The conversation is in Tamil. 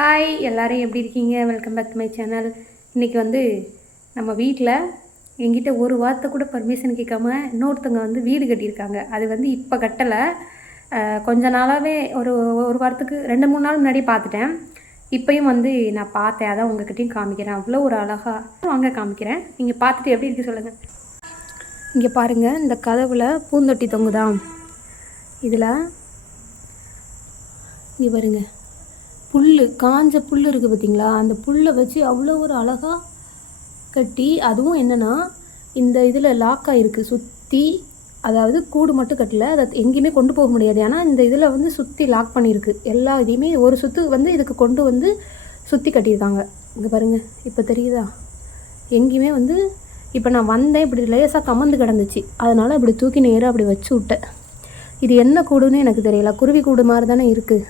ஹாய் எல்லோரும் எப்படி இருக்கீங்க? Welcome back to my channel. இன்றைக்கி வந்து நம்ம வீட்டில் எங்கிட்ட ஒரு வார்த்தை கூட பர்மிஷன் கேட்காம இன்னொருத்தவங்க வந்து வீடு கட்டியிருக்காங்க. அது வந்து இப்போ கட்டலை, கொஞ்ச நாளாகவே ஒரு வாரத்துக்கு 2-3 நாள் முன்னாடி பார்த்துட்டேன். இப்போயும் வந்து நான் பார்த்தேன், அதான் உங்கள்கிட்டையும் காமிக்கிறேன். அவ்வளோ ஒரு அழகாக வாங்க காமிக்கிறேன். நீங்கள் பார்த்துட்டு எப்படி இருக்குது சொல்லுங்கள். இங்கே பாருங்கள், இந்த கதவில் பூந்தொட்டி தொங்குதான். இதில் இங்கே பாருங்க, புல், காஞ்ச புல் இருக்குது பார்த்திங்களா? அந்த புல்லை வச்சு அவ்வளோ ஒரு அழகாக கட்டி, அதுவும் என்னென்னா இந்த இதில் லாக் ஆகிருக்கு சுற்றி. அதாவது கூடு மட்டும் கட்டலை, அதை எங்கேயுமே கொண்டு போக முடியாது. ஏன்னா இந்த இதில் வந்து சுற்றி லாக் பண்ணியிருக்கு. எல்லா இதையுமே ஒரு சுற்று வந்து இதுக்கு கொண்டு வந்து சுற்றி கட்டியிருக்காங்க. இங்கே பாருங்கள், இப்போ தெரியுதா? எங்கேயுமே வந்து இப்போ நான் வந்தேன், இப்படி லேசாக கமந்து கிடந்துச்சு, அதனால் இப்படி தூக்கி நேராக அப்படி வச்சு விட்டேன். இது என்ன கூடுன்னு எனக்கு தெரியல. குருவி கூடு மாதிரி தானே இருக்குது.